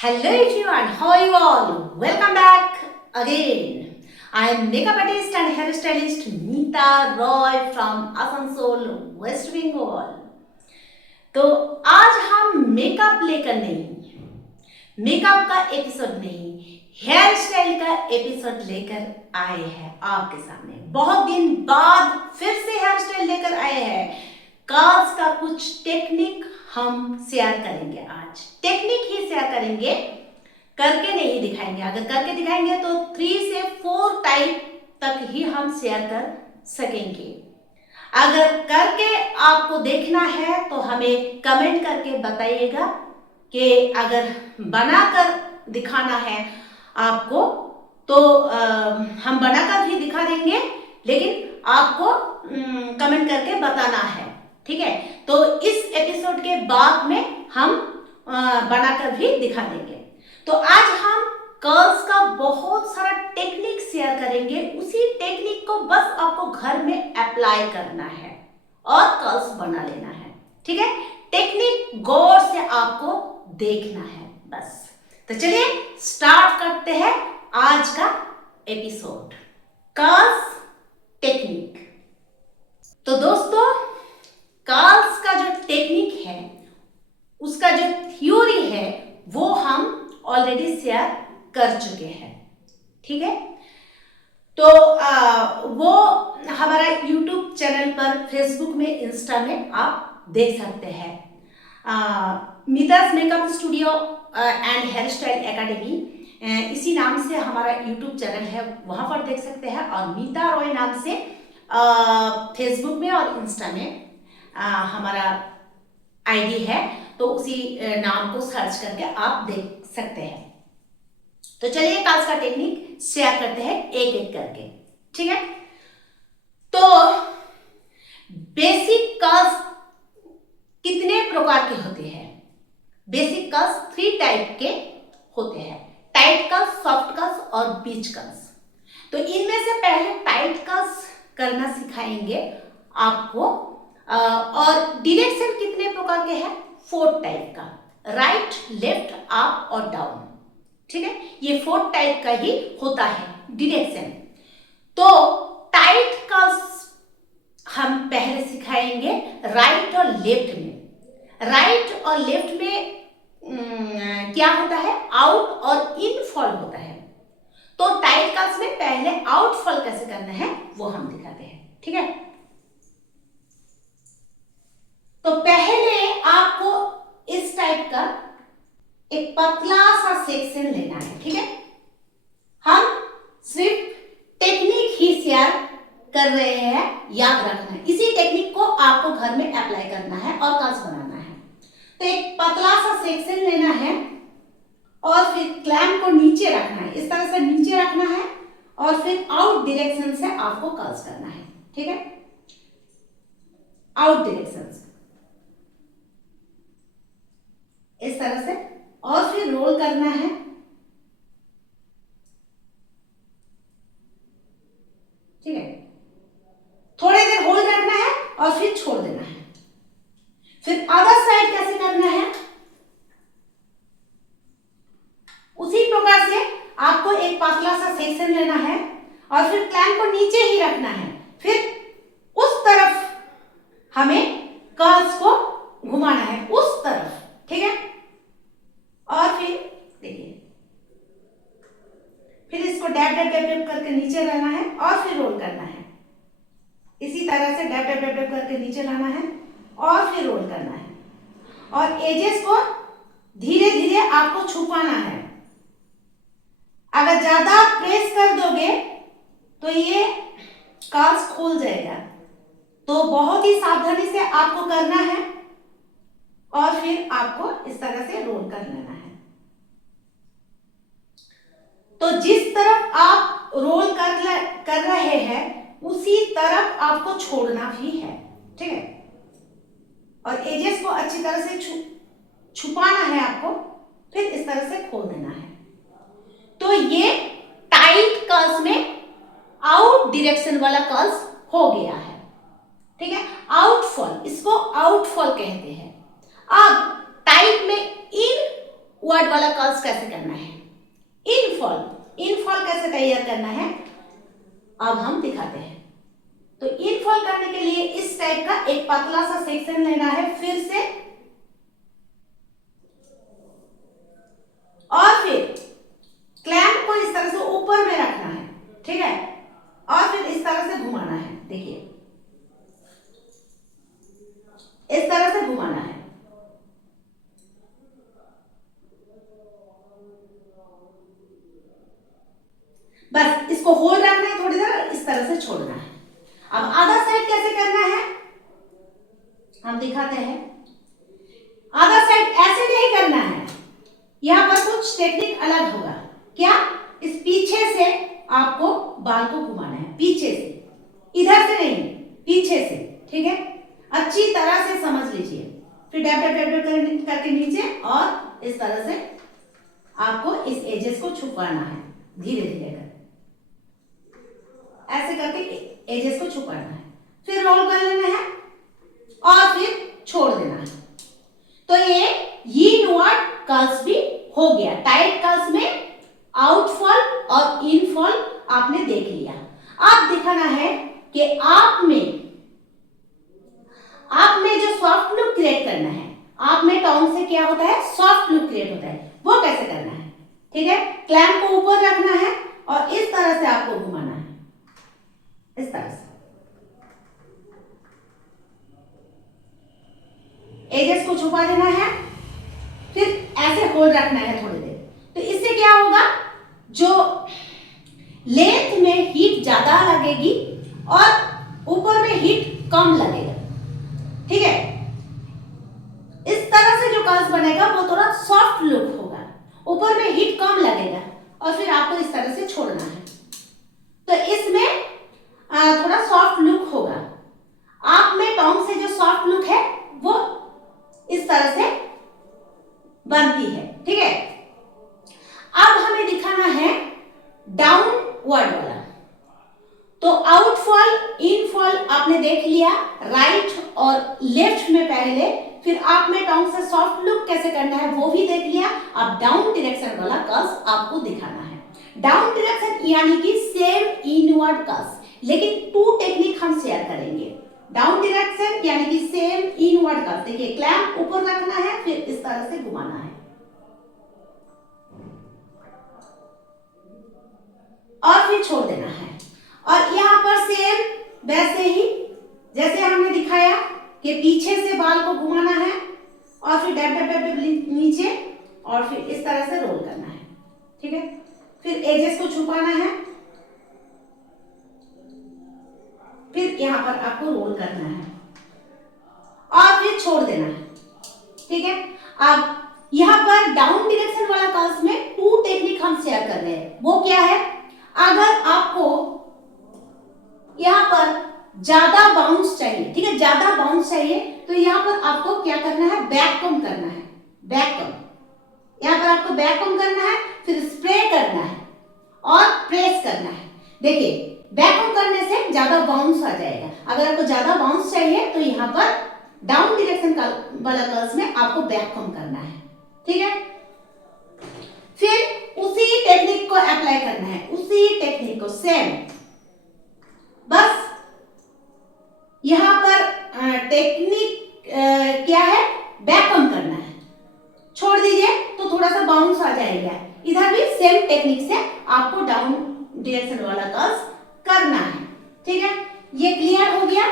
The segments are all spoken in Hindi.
Hello everyone, how are you all? Welcome back again. I am makeup artist and hairstylist Meeta Roy from Asansol, West Bengal. तो आज हम मेकअप लेकर नहीं, मेकअप का एपिसोड नहीं, हेयर स्टाइल का एपिसोड लेकर आए हैं आपके सामने। बहुत दिन बाद फिर से हेयर स्टाइल लेकर आए हैं। कर्ल्स का कुछ टेक्निक हम शेयर करेंगे। आज टेक्निक ही शेयर करेंगे, करके नहीं दिखाएंगे। अगर करके दिखाएंगे तो 3 से 4 टाइप तक ही हम शेयर कर सकेंगे। अगर करके आपको देखना है तो हमें कमेंट करके बताइएगा कि अगर बनाकर दिखाना है आपको तो हम बनाकर भी दिखा देंगे, लेकिन आपको कमेंट करके बताना है, ठीक है। तो इस एपिसोड के बाद में हम बनाकर भी दिखा देंगे। तो आज हम कर्ल्स का बहुत सारा टेक्निक शेयर करेंगे। उसी टेक्निक को बस आपको घर में अप्लाई करना है और कर्ल्स बना लेना है, ठीक है। टेक्निक गौर से आपको देखना है बस। तो चलिए स्टार्ट करते हैं आज का एपिसोड, कर्ल्स टेक्निक। तो दोस्तों, कर्ल्स का जो टेक्निक है, उसका जो थ्योरी है, वो हम ऑलरेडी शेयर कर चुके हैं, ठीक है। तो वो हमारा यूट्यूब चैनल पर, फेसबुक में, इंस्टा में आप देख सकते हैं। Meeta's makeup studio and hair style academy, इसी नाम से हमारा यूट्यूब चैनल है, वहां पर देख सकते हैं। और मीता रॉय नाम से फेसबुक में और इंस्टा में हमारा आईडी है, तो उसी नाम को सर्च करके आप देख सकते हैं। तो चलिए कर्ल्स का टेक्निक शेयर करते हैं एक एक करके, ठीक है। तो बेसिक कर्ल्स कितने प्रकार के होते हैं? बेसिक कर्ल्स 3 टाइप के होते हैं, टाइट कर्ल्स, सॉफ्ट कर्ल्स और बीच कर्ल्स। तो इनमें से पहले टाइट कर्ल्स करना सिखाएंगे आपको। और डायरेक्शन कितने प्रकार के हैं? 4 टाइप का, राइट, लेफ्ट, अप और डाउन, ठीक है। ये 4 टाइप का ही होता है डायरेक्शन। तो टाइट कर्ल्स हम पहले सिखाएंगे राइट और लेफ्ट में। राइट और लेफ्ट में क्या होता है? आउट और इन फॉल होता है। तो टाइट कर्ल्स में पहले आउट फॉल कैसे करना है वो हम दिखाते हैं, ठीक है। तो पहले आपको इस टाइप का एक पतला सा सेक्शन लेना है, ठीक है। हम सिर्फ टेक्निक ही शेयर कर रहे हैं, याद रखना है। इसी टेक्निक को आपको घर में अप्लाई करना है और कर्ल्स बनाना है। तो एक पतला सा सेक्शन लेना है और फिर क्लैंप को नीचे रखना है, इस तरह से नीचे रखना है और फिर आउट डायरेक्शन से आपको कर्ल्स करना है, ठीक है। आउट डायरेक्शन से इस तरह से, और फिर रोल करना है, ठीक है। थोड़ी देर होल्ड रखना है और फिर छोड़ देना है। फिर अदर साइड कैसे करना है? उसी प्रकार से आपको एक पतला सा सेक्शन लेना है और फिर क्लैंप को नीचे ही रखना है। फिर उस तरफ हमें कर्ल्स को घुमाना है, उस तरफ, ठीक है। और फिर देखिए, फिर इसको डैब डैब डैब डैब करके नीचे लाना है और फिर रोल करना है। इसी तरह से डैब डैब डैब डैब करके नीचे लाना है और फिर रोल करना है। और एजेस को धीरे धीरे आपको छुपाना है। अगर ज्यादा प्रेस कर दोगे तो ये कर्ल्स खोल जाएगा। तो बहुत ही सावधानी से आपको करना है और फिर आपको इस तरह से रोल कर लेना है। तो जिस तरफ आप रोल कर रहे हैं उसी तरफ आपको छोड़ना भी है, ठीक है। और एजेस को अच्छी तरह से छुपाना है आपको, फिर इस तरह से खोल देना है। तो ये टाइट कर्ल्स में आउट डायरेक्शन वाला कर्ल्स हो गया है, ठीक है। आउटफॉल, इसको आउटफॉल कहते हैं। अब टाइट में इन वर्ड वाला कर्व्स कैसे करना है। इनफॉल कैसे तैयार करना है अब हम दिखाते हैं। तो इनफॉल करने के लिए इस टाइप का एक पतला सा सेक्शन लेना है फिर से, और फिर क्लैंप को इस तरह से ऊपर में रखना है, ठीक है, और फिर इस तरह से घुमाना है। देखिए इस तरह से घुमाना है। बस इसको होल्ड रखना है थोड़ी देर, इस तरह से छोड़ना है। अब अदर साइड कैसे करना है हम दिखाते हैं। अदर साइड ऐसे नहीं करना है, यहां पर कुछ टेक्निक अलग होगा। क्या, इस पीछे से आपको बाल को घुमाना है, पीछे से, इधर से नहीं, पीछे से, ठीक है। अच्छी तरह से समझ लीजिए। फिर डैप डैप डैप डैप करके नीचे, और इस तरह से आपको इस एजेस को छुपाना है धीरे धीरे कर, ऐसे करके एजेस को छुपाना है। फिर रोल कर लेना है और फिर छोड़ देना है। तो ये इनवर्ड कर्ल्स भी हो गया। टाइट कर्ल्स में आउटफॉल और इनफॉल आपने देख लिया। अब दिखाना है कि आप में जो सॉफ्ट लुक क्रिएट करना है, आप में टॉन्ग से क्या होता है, सॉफ्ट लुक क्रिएट होता है, वो कैसे करना है, ठीक है। क्लैंप को ऊपर रखना है और इस तरह से आपको घुमाना है, इस तरह से एजेस को छुपा देना है, फिर ऐसे होल्ड रखना है थोड़ी देर। तो इससे क्या होगा, जो लेंथ में हीट ज्यादा लगेगी और ऊपर में हीट कम लगेगा, ठीक है। इस तरह से जो कर्ल्स बनेगा वो थोड़ा सॉफ्ट लुक होगा, ऊपर में हीट कम लगेगा, और फिर आपको इस तरह से छोड़ना है। तो इसमें थोड़ा सॉफ्ट लुक होगा। आप में टॉन्ग से जो सॉफ्ट लुक है वो इस तरह से बनती है, ठीक है। अब हमें दिखाना है डाउनवर्ड वाला। तो आउटफॉल इनफॉल आपने देख लिया राइट और लेफ्ट में पहले, फिर आप में टॉन्ग से सॉफ्ट लुक कैसे करना है वो भी देख लिया। अब डाउन डायरेक्शन वाला कर्ल्स आपको दिखाना है। डाउन डायरेक्शन यानी कि सेम इनवर्ड कर्ल्स, लेकिन टू टेक्निक हम शेयर करेंगे। डाउन डायरेक्शन यानी कि सेम इनवर्ड कर्ल्स, देखिए क्लैंप ऊपर रखना है, फिर इस तरह से घुमाना है और फिर छोड़ देना है। और यहां पर सेम वैसे ही जैसे हमने दिखाया कि पीछे से बाल को घुमाना है और फिर डैप डैप डैप नीचे, और फिर इस तरह से रोल करना है, ठीक है। फिर एजेस को छुपाना है, फिर यहां पर आपको रोल करना है और फिर छोड़ देना है, ठीक है। अब यहां पर डाउन डायरेक्शन वाला कर्ल्स में टू टेक्निक हम शेयर कर रहे हैं। वो क्या है, अगर आपको यहां पर ज्यादा बाउंस चाहिए, ठीक है, ज्यादा बाउंस चाहिए, तो यहां पर आपको क्या करना है, बैक कम करना है, बैक कम। यहां पर आपको बैक कम करना है, फिर स्प्रे करना है और प्रेस करना है। देखिए बैक कम करने से ज्यादा बाउंस आ जाएगा। अगर आपको ज्यादा बाउंस चाहिए तो यहां पर डाउन डायरेक्शन वाला कर्ल्स में आपको बैक कम करना है, ठीक है। फिर उसी टेक्निक को अप्लाई करना है, उसी टेक्निक को सेम, बस यहां पर टेक्निक क्या है, बैक कम करना है। छोड़ दीजिए तो थोड़ा सा बाउंस आ जाएगा। इधर भी सेम टेक्निक से आपको डाउन डायरेक्शन वाला कर्ल्स करना है, ठीक है। ये क्लियर हो गया।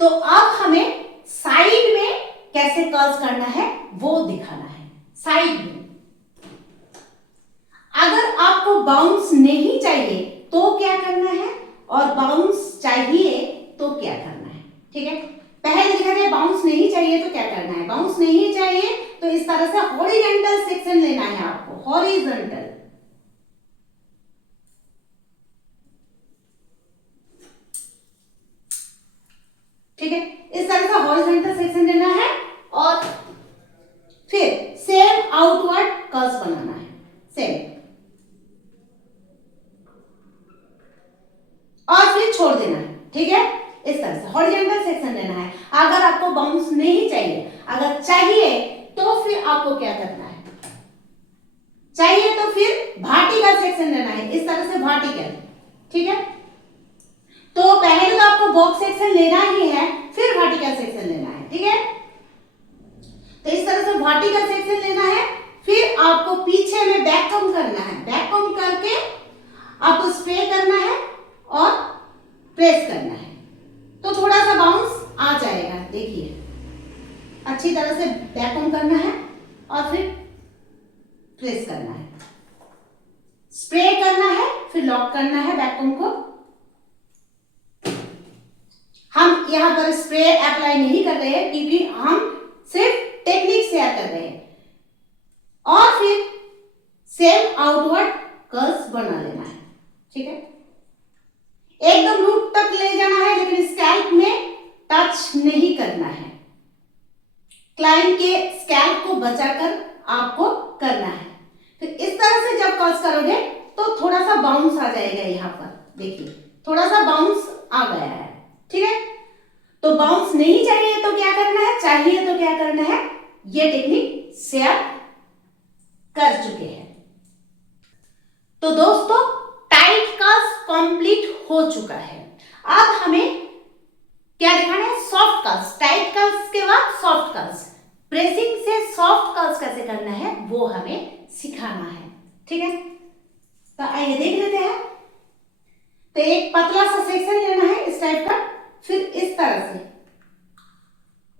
तो अब हमें साइड में कैसे कर्ल्स करना है वो दिखाना है। साइड में अगर आपको बाउंस नहीं चाहिए तो क्या करना है, और बाउंस चाहिए तो क्या करना है, ठीक है। पहले दिखा रहे बाउंस नहीं चाहिए तो क्या करना है। बाउंस नहीं चाहिए तो इस तरह से हॉरिजॉन्टल सेक्शन लेना है आपको, हॉरिजॉन्टल, ठीक है। इस तरह से हॉरिजॉन्टल सेक्शन लेना है और फिर सेम आउटवर्ड कर्व्स बनाना है, सेम, और फिर छोड़ देना है, ठीक है। इस तरह से हॉरिजॉन्टल सेक्शन लेना है। अगर आपको बाउंस नहीं चाहिए, अगर चाहिए फिर आपको क्या करना है, चाहिए तो फिर वर्टिकल सेक्शन लेना है, इस तरह से वर्टिकल, ठीक है। तो पहले तो आपको बॉक्स सेक्शन लेना ही है, फिर वर्टिकल सेक्शन लेना है, ठीक है। तो इस तरह से वर्टिकल सेक्शन लेना है, फिर आपको पीछे में बैककम करना है, बैककम करके आपको स्प्रे करना है और प्रेस करना है, तो थोड़ा सा बाउंस आ जाएगा। देखिए अच्छी तरह से बैककम करना है और फिर प्रेस करना है, स्प्रे करना है, फिर लॉक करना है बैककम को। हम यहां पर स्प्रे अप्लाई नहीं कर रहे हैं क्योंकि हम सिर्फ टेक्निक शेयर कर रहे हैं। और फिर सेम आउटवर्ड कर्व्स बना लेना है, ठीक है। एकदम रूट तक ले जाना है, लेकिन स्कैल्प में टच नहीं करना है, क्लाइंट के स्कैल्प को बचाकर आपको करना है। फिर इस तरह से जब कर्व्स करोगे तो थोड़ा सा बाउंस आ जाएगा, यहां पर देखिए थोड़ा सा बाउंस आ गया है, ठीक है। तो बाउंस नहीं चाहिए तो क्या करना है, चाहिए तो क्या करना है, ये टेक्निक शेयर कर चुके हैं। तो दोस्तों टाइट कर्व्स कंप्लीट हो चुका है। अब हमें क्या दिखाना है, सॉफ्ट कर्व्स। टाइट कर्व्स के बाद सॉफ्ट कर्व्स, प्रेसिंग से सॉफ्ट कर्व्स कैसे करना है वो हमें सिखाना है, ठीक है। तो आइए देख लेते हैं। तो एक पतला सा सेक्शन लेना है इस टाइप का, फिर इस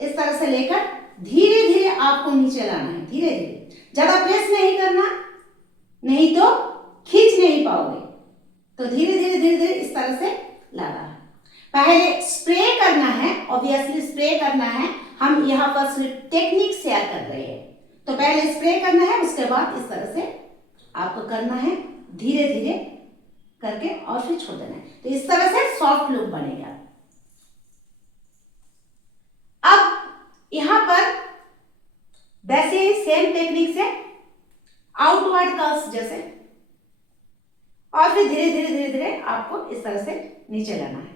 तरह से लेकर धीरे धीरे आपको नीचे लाना है, धीरे धीरे, ज्यादा प्रेस नहीं करना, नहीं तो खींच नहीं पाओगे। तो धीरे धीरे धीरे धीरे इस तरह से लाना है। पहले स्प्रे करना है, ऑब्वियसली स्प्रे करना है, हम यहाँ पर सिर्फ टेक्निक शेयर कर रहे हैं। तो पहले स्प्रे करना है, उसके बाद इस तरह से आपको करना है, धीरे धीरे करके और फिर छोड़ देना है। तो इस तरह से सॉफ्ट लुक बनेगा। अब यहां पर वैसे ही सेम टेक्निक से आउटवर्ड कर्व्स जैसे, और फिर धीरे धीरे धीरे धीरे आपको इस तरह से नीचे लाना है,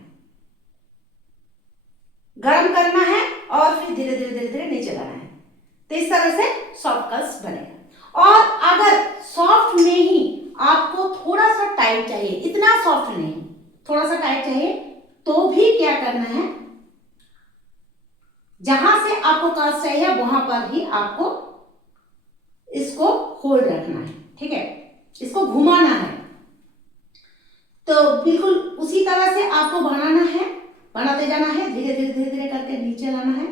गर्म करना है और फिर धीरे धीरे धीरे धीरे नीचे लाना है। तो इस तरह से सॉफ्ट कर्व्स बनेगा। और अगर सॉफ्ट में ही आपको थोड़ा सा टाइट चाहिए, इतना सॉफ्ट नहीं, थोड़ा सा टाइट चाहिए, तो भी क्या करना है, जहां से आपको कर्व्स चाहिए वहां पर ही आपको इसको होल्ड रखना है, ठीक है, इसको घुमाना है। तो बिल्कुल उसी तरह से आपको बनाना है, बनाते जाना है, धीरे धीरे धीरे धीरे करके नीचे लाना है।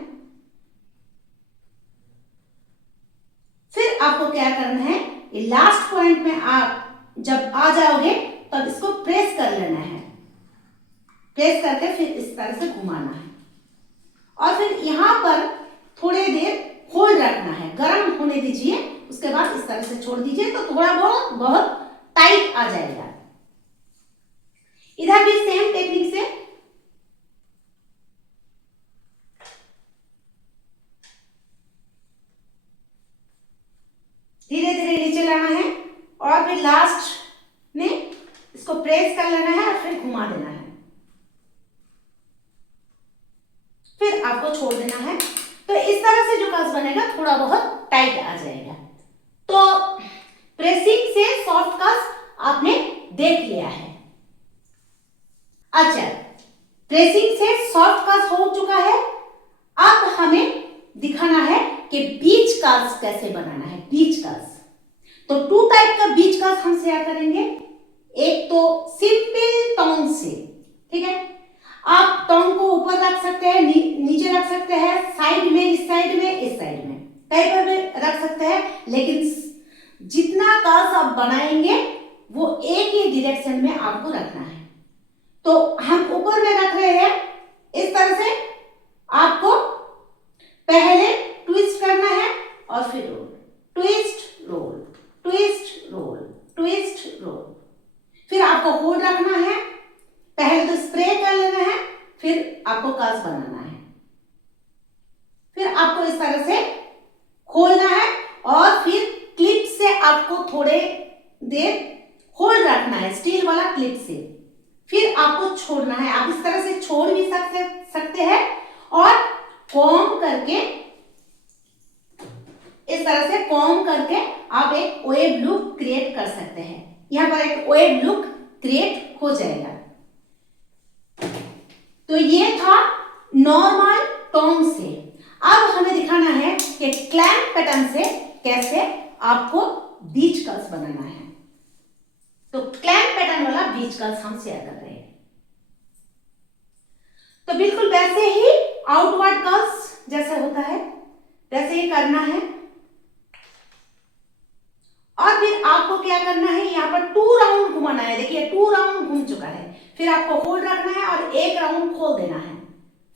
फिर आपको क्या करना है, ये लास्ट पॉइंट में आप जब आ जाओगे तब इसको प्रेस कर लेना है, प्रेस करके फिर इस तरह से घुमाना है और फिर यहां पर थोड़ी देर होल्ड रखना है, गर्म होने दीजिए, उसके बाद इस तरह से छोड़ दीजिए, तो थोड़ा बहुत टाइट आ जाएगा। इधर भी सेम टेक्निक से धीरे धीरे नीचे लाना है और फिर लास्ट में इसको प्रेस कर लेना है और फिर घुमा देना है, फिर आपको छोड़ देना है। तो इस तरह से जो कर्व्स बनेगा थोड़ा बहुत टाइट आ जाएगा। तो प्रेसिंग से सॉफ्ट कर्व्स आपने देख लिया है। अच्छा, प्रेसिंग से सॉफ्ट कर्व्स हो चुका है। अब हमें दिखाना है कि बीच कर्व्स कैसे बनाना है। बीच कर्व्स तो 2 टाइप का बीच कर्व्स हम शेयर करेंगे। एक तो सिंपल टोन से, ठीक है, आप टोन को ऊपर रख सकते हैं, नीचे रख सकते हैं, साइड में, इस साइड में, इस साइड में, कहीं पर भी रख सकते हैं, लेकिन जितना कर्व्स आप बनाएंगे वो एक ही डायरेक्शन में आपको रखना है। तो हम ऊपर में रख रहे हैं, इस तरह से आपको पहले ट्विस्ट करना है और फिर roll, twist roll, twist roll, twist roll, फिर आपको होल्ड रखना है, पहले तो स्प्रे कर लेना है, फिर आपको कर्व्स बनाना है, फिर आपको इस तरह से खोलना है और फिर क्लिप से आपको थोड़े देर होल्ड रखना है, स्टील वाला क्लिप से, फिर आपको छोड़ना है। आप इस तरह से छोड़ भी सकते हैं और कॉम्ब करके इस इस तरह से कॉम्ब करके आप एक वेब लुक क्रिएट कर सकते हैं। यहाँ पर एक वेब लुक क्रिएट हो जाएगा। तो ये था नॉर्मल टोन से। अब हमें दिखाना है कि क्लैम्प पैटर्न से कैसे आपको बीच कर्ल्स बनाना है। तो क्लैम्प पैटर्न वाला बीच कर्ल्स हम शेयर कर रहे हैं। तो बिल्कुल वैसे ही आउटवर्ड कर्ल्स जैसे होता है वैसे ही करना है। और फिर आपको क्या करना है, यहाँ पर 2 राउंड घुमाना है। देखिए 2 राउंड घूम चुका है। फिर आपको होल्ड रखना है और 1 राउंड खोल देना है।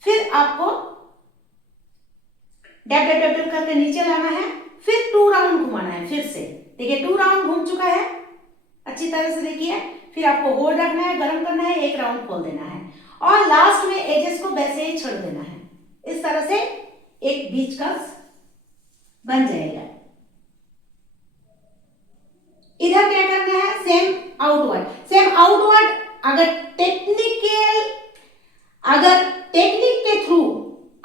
फिर आपको डैप डैप डैप डैप करके नीचे लाना है। फिर 2 राउंड घुमाना है। फिर से देखिए 2 राउंड घूम चुका है अच्छी तरह से। देखिए फिर आपको होल्ड रखना है, गर्म करना है, 1 राउंड खोल देना है और लास्ट में एजेस को वैसे ही छोड़ देना है। इस तरह से एक बीच कर्ल्स बन जाएगा। इधर क्या करना है, सेम आउटवर्ड। अगर टेक्निक के थ्रू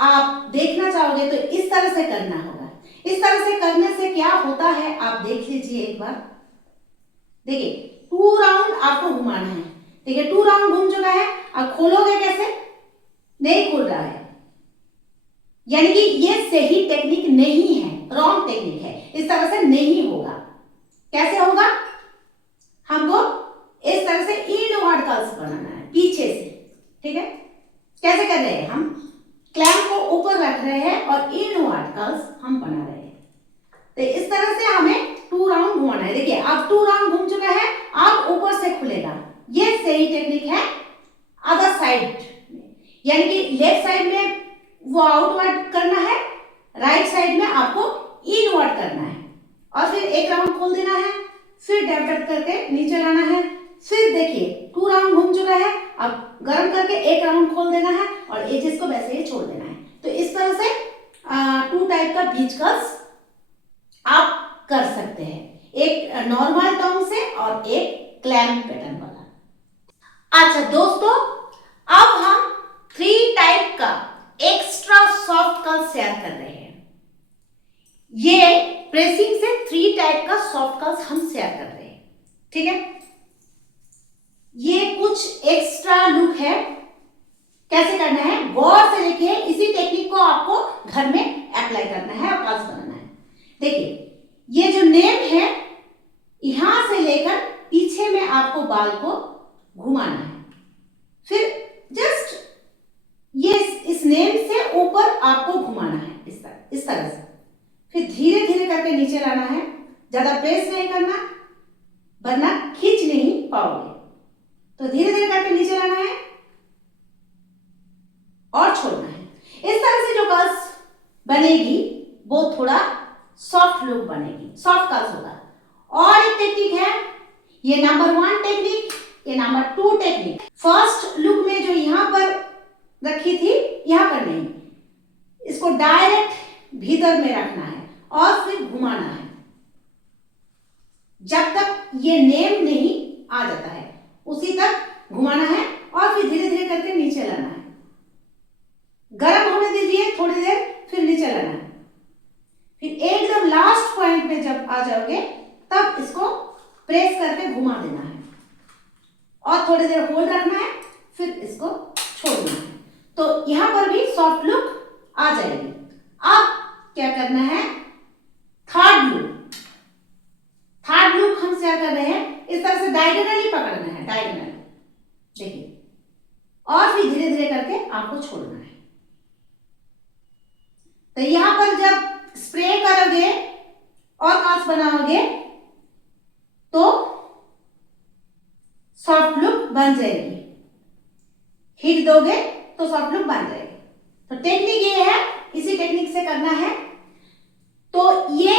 आप देखना चाहोगे तो इस तरह से करना होगा। इस तरह से करने से क्या होता है आप देख लीजिए एक बार। देखिए 2 राउंड आपको घुमाना है। देखिए 2 राउंड घूम चुका है। अब खोलोगे कैसे, नहीं खुल रहा है, यानी कि ये सही टेक्निक नहीं है, रॉन्ग टेक्निक है। इस तरह से नहीं होगा। कैसे होगा, हमको इस तरह से इनवर्ड कर्ल्स बनाना है पीछे से। ठीक है, कैसे कर रहे हैं, हम क्लैम्प को ऊपर रख रहे हैं और इनवर्ड कर्ल्स हम बना रहे हैं। तो इस तरह से हमें 2 राउंड घुमाना है। देखिए अब 2 राउंड घूम चुका है, अब ऊपर से खुलेगा। ये सही टेक्निक है। अदर साइड यानी कि लेफ्ट साइड में वो आउटवर्ड करना है, राइट साइड में आपको इनवर्ड करना है। और फिर 1 राउंड खोल देना है, फिर डैप डैप करके नीचे लाना है। फिर देखिए 2 राउंड घूम चुका है, अब गर्म करके 1 राउंड खोल देना है और एजेस को वैसे ही छोड़ देना है। तो इस तरह से 2 टाइप का बीच कर्ल्स आप कर सकते हैं, एक नॉर्मल टर्म से और एक क्लैम्प पैटर्न वाला। अच्छा दोस्तों, अब हम 3 टाइप का एक्स्ट्रा सॉफ्ट कर्ल शेयर कर रहे हैं। ये प्रेसिंग से 3 टाइप का सॉफ्ट कर्ल्स हम शेयर कर रहे हैं। ठीक है, ये कुछ एक्स्ट्रा लुक है। कैसे करना है गौर से देखिए। इसी टेक्निक को आपको घर में अप्लाई करना है और कर्ल्स बनाना है। देखिए ये जो नेम है, यहां से लेकर पीछे में आपको बाल को घुमाना है। फिर जस्ट ये इस नेम से ऊपर आपको घुमाना है इस तरह से। फिर धीरे धीरे करके नीचे लाना है, ज्यादा प्रेस नहीं करना वरना खींच नहीं पाओगे। तो धीरे धीरे करके नीचे लाना है और छोड़ना है। इस तरह से जो कर्ल्स बनेगी वो थोड़ा सॉफ्ट लुक बनेगी, सॉफ्ट कर्ल्स होगा। और एक टेक्निक है, ये नंबर 1 टेक्निक, ये नंबर 2 टेक्निक। फर्स्ट लुक में जो यहां पर रखी थी, यहां पर नहीं, इसको डायरेक्ट भीतर में रखना है और फिर घुमाना है जब तक ये नेम नहीं आ जाता है, उसी तक घुमाना है और फिर धीरे धीरे करके नीचे लाना है। गर्म होने दीजिए थोड़ी देर, फिर नीचे लाना है। फिर एकदम लास्ट पॉइंट पे जब आ जाओगे तब इसको प्रेस करके घुमा देना है और थोड़ी देर होल्ड रखना है, फिर इसको छोड़ना है। तो यहां पर भी सॉफ्ट लुक आ जाएगी। अब क्या करना है, थर्ड लुक हम शेयर कर रहे हैं। इस तरह से डायगोनली पकड़ना है, डायगोनल देखिए, और फिर धीरे धीरे करके आपको छोड़ना है। तो यहां पर जब स्प्रे करोगे और कर्ल्स बनाओगे तो सॉफ्ट लुक बन जाएगी। हिट दोगे तो सॉफ्ट लुक बन जाएगी। तो टेक्निक ये है, इसी टेक्निक से करना है। तो ये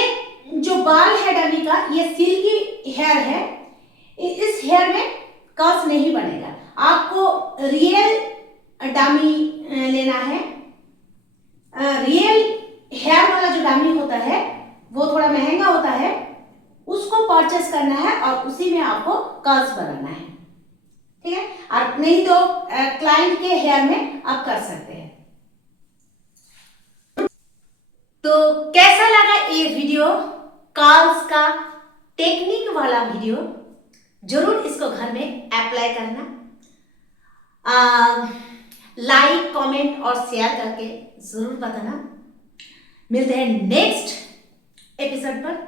जो बाल है डमी का, ये सिल्की हेयर है। इस हेयर में कर्ल्स नहीं बनेगा। आपको रियल डमी लेना है। रियल हेयर वाला जो डमी होता है वो थोड़ा महंगा होता है, उसको परचेस करना है और उसी में आपको कर्ल्स बनाना है। ठीक है, और नहीं तो क्लाइंट के हेयर में आप कर सकते हैं। तो कैसा लगा ये वीडियो टेक्निक वाला वीडियो, जरूर इसको घर में अप्लाई करना। लाइक, कमेंट और शेयर करके जरूर बताना। मिलते हैं नेक्स्ट एपिसोड पर।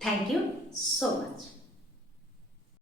Thank you so much.